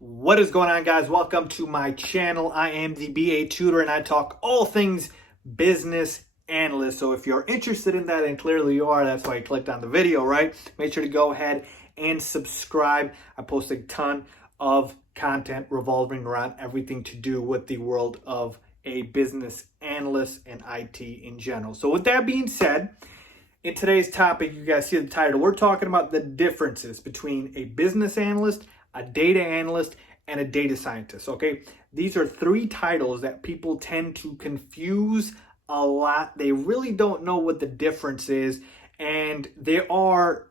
What is going on, guys? Welcome to my channel. I am the BA Tutor and I talk all things business analyst. So if you're interested in that, and clearly you are, that's why you clicked on the video, right? Make sure to go ahead and subscribe. I post a ton of content revolving around everything to do with the world of a business analyst and IT in general. So with that being said, in today's topic, you guys see the title, we're talking about the differences between a business analyst, a data analyst, and a data scientist, okay? These are three titles that people tend to confuse a lot. They really don't know what the difference is, and there are,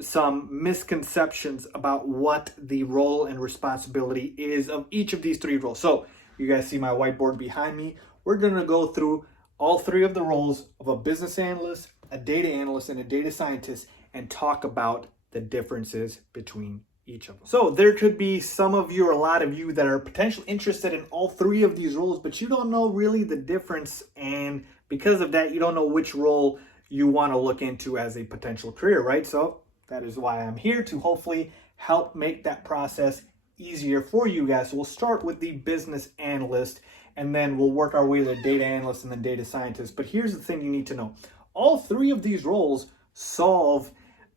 some misconceptions about what the role and responsibility is of each of these three roles. So you guys see my whiteboard behind me. We're gonna go through all three of the roles of a business analyst, a data analyst, and a data scientist, and talk about the differences between each of them. So there could be some of you or a lot of you that are potentially interested in all three of these roles, but you don't know really the difference. And because of that, you don't know which role you want to look into as a potential career, right? So that is why I'm here to hopefully help make that process easier for you guys. So we'll start with the business analyst, and then we'll work our way to the data analyst and then data scientist. But here's the thing you need to know. All three of these roles solve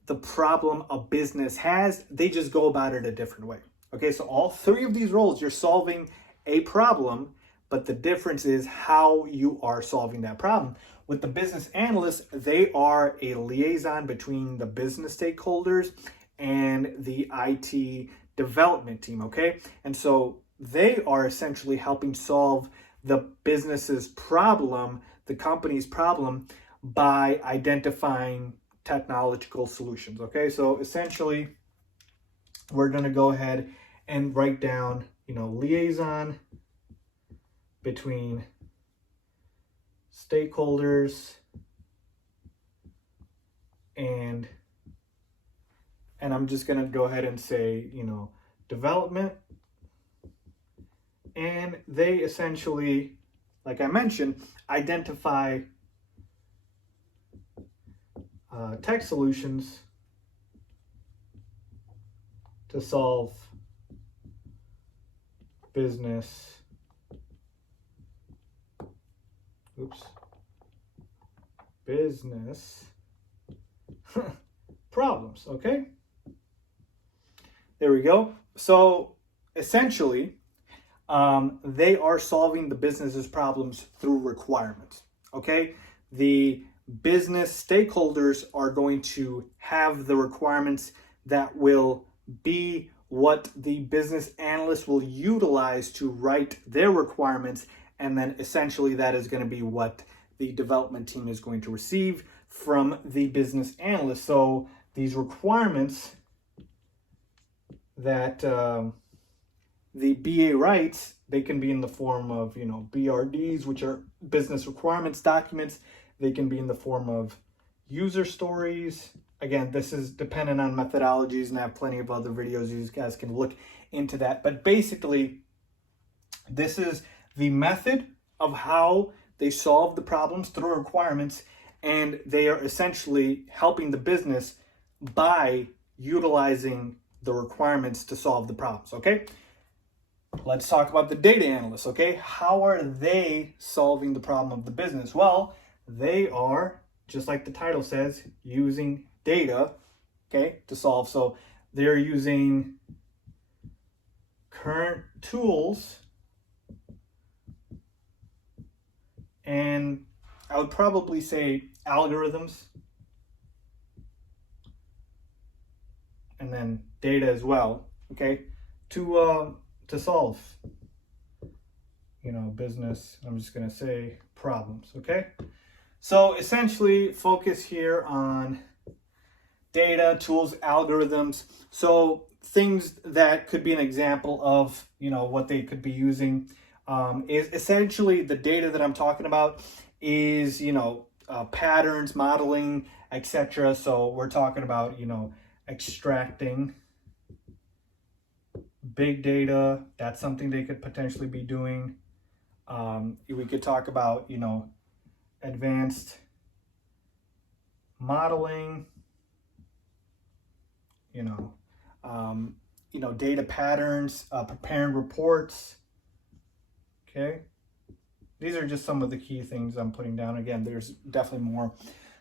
the problem a business has. They just go about it a different way. Okay, so all three of these roles, you're solving a problem, but the difference is how you are solving that problem. With the business analyst, they are a liaison between the business stakeholders and the IT development team, okay? And so they are essentially helping solve the business's problem, the company's problem, by identifying technological solutions, okay? So essentially, we're going to go ahead and write down, liaison between stakeholders and I'm just going to go ahead and say, development. And they essentially, like I mentioned, identify tech solutions to solve business problems, okay? There we go. So essentially, they are solving the business's problems through requirements, okay? The business stakeholders are going to have the requirements that will be what the business analyst will utilize to write their requirements, and then essentially that is going to be what the development team is going to receive from the business analyst. So these requirements that the BA writes, they can be in the form of, BRDs, which are business requirements documents. They can be in the form of user stories. Again, this is dependent on methodologies, and I have plenty of other videos. You guys can look into that. But basically, this is the method of how they solve the problems through requirements, and they are essentially helping the business by utilizing the requirements to solve the problems, okay? Let's talk about the data analysts, okay? How are they solving the problem of the business? Well, they are, just like the title says, using data, okay, to solve. So they're using current tools, and I would probably say algorithms, and then data as well, okay, to solve, business, I'm just going to say problems, okay? So essentially focus here on data, tools, algorithms. So things that could be an example of, what they could be using is essentially the data that I'm talking about is, patterns, modeling, etc. So we're talking about, extracting big data. That's something they could potentially be doing. We could talk about, advanced modeling, data patterns, preparing reports. Okay. These are just some of the key things I'm putting down. Again, there's definitely more.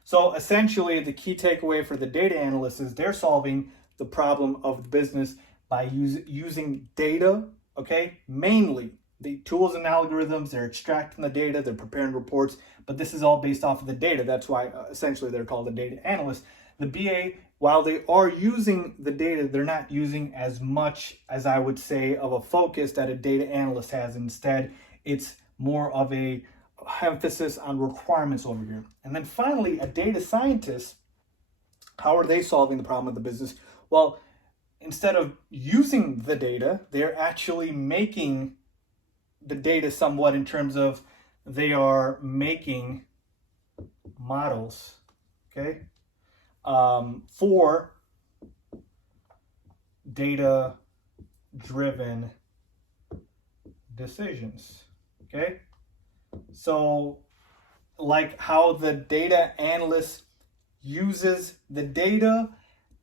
So essentially, the key takeaway for the data analyst is they're solving the problem of the business by using data, okay? Mainly the tools and algorithms, they're extracting the data, they're preparing reports, but this is all based off of the data. That's why essentially they're called a data analyst. The BA, while they are using the data, they're not using as much as I would say of a focus that a data analyst has. Instead, it's more of a emphasis on requirements over here. And then finally, a data scientist, how are they solving the problem of the business? Well, instead of using the data, they're actually making the data somewhat in terms of they are making models, okay, for data-driven decisions, okay? So like how the data analyst uses the data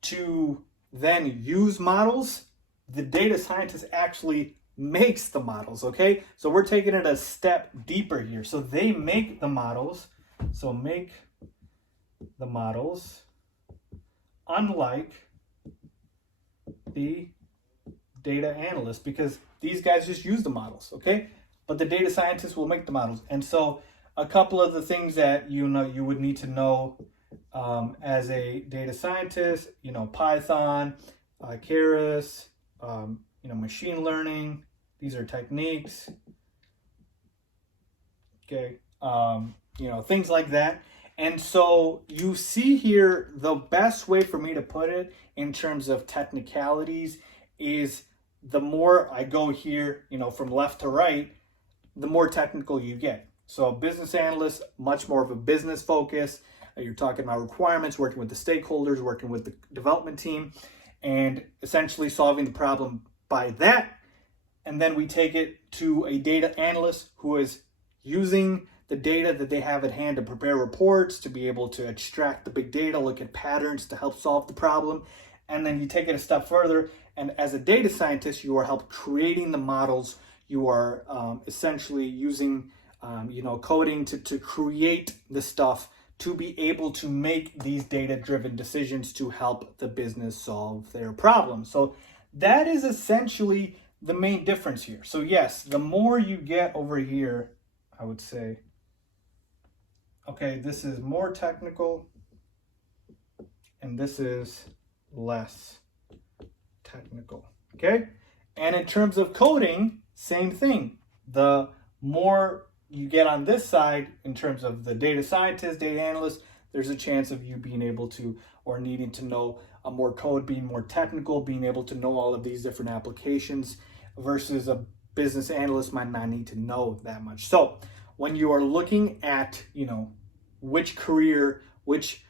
to then use models, the data scientist actually makes the models, okay? So we're taking it a step deeper here. So they make the models. So make the models, unlike the data analyst, because these guys just use the models, okay? But the data scientist will make the models. And so a couple of the things that you would need to know as a data scientist, Python, Keras, machine learning. These are techniques. Okay, things like that. And so you see here, the best way for me to put it in terms of technicalities is the more I go here, from left to right, the more technical you get. So a business analyst, much more of a business focus. You're talking about requirements, working with the stakeholders, working with the development team, and essentially solving the problem by that. And then we take it to a data analyst who is using the data that they have at hand to prepare reports, to be able to extract the big data, look at patterns to help solve the problem. And then you take it a step further. And as a data scientist, you are help creating the models. You are essentially using, coding to create the stuff to be able to make these data-driven decisions to help the business solve their problem. So that is essentially the main difference here. So yes, the more you get over here, I would say, okay, this is more technical and this is less technical, okay? And in terms of coding, same thing. The more you get on this side in terms of the data scientist, data analyst, there's a chance of you being able to, or needing to know more code, being more technical, being able to know all of these different applications, versus a business analyst might not need to know that much. So when you are looking at, which career, which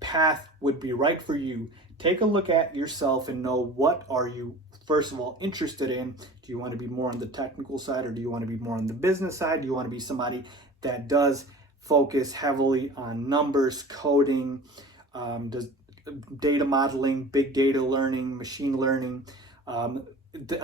path would be right for you, take a look at yourself and know, what are you, first of all, interested in? Do you want to be more on the technical side, or do you want to be more on the business side? Do you want to be somebody that does focus heavily on numbers, coding, does data modeling, big data learning, machine learning,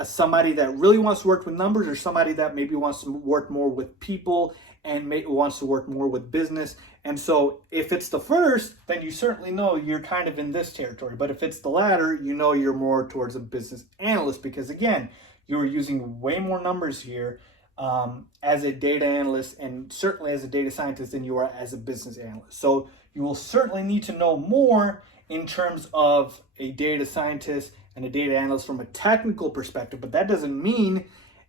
somebody that really wants to work with numbers, or somebody that maybe wants to work more with people and wants to work more with business? And so if it's the first, then you certainly know you're kind of in this territory. But if it's the latter, you're more towards a business analyst, because again, you're using way more numbers here as a data analyst, and certainly as a data scientist, than you are as a business analyst. So you will certainly need to know more in terms of a data scientist and a data analyst from a technical perspective, but that doesn't mean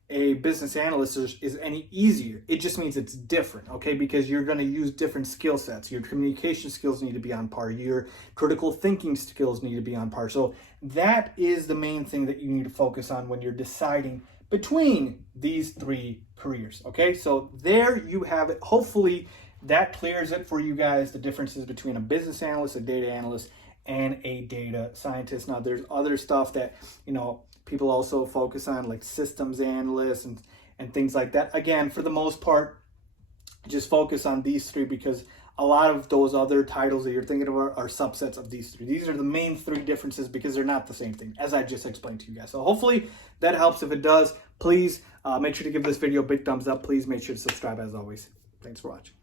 a business analyst is any easier. It just means it's different, okay? Because you're going to use different skill sets. Your communication skills need to be on par. Your critical thinking skills need to be on par. So that is the main thing that you need to focus on when you're deciding between these three careers, okay? So there you have it. Hopefully that clears it for you guys, the differences between a business analyst, a data analyst, and a data scientist. Now there's other stuff that, people also focus on, like systems analysts and things like that. Again, for the most part, just focus on these three, because A lot of those other titles that you're thinking of are subsets of these three. These are the main three differences because they're not the same thing, as I just explained to you guys. So hopefully that helps. If it does, please make sure to give this video a big thumbs up. Please make sure to subscribe as always. Thanks for watching.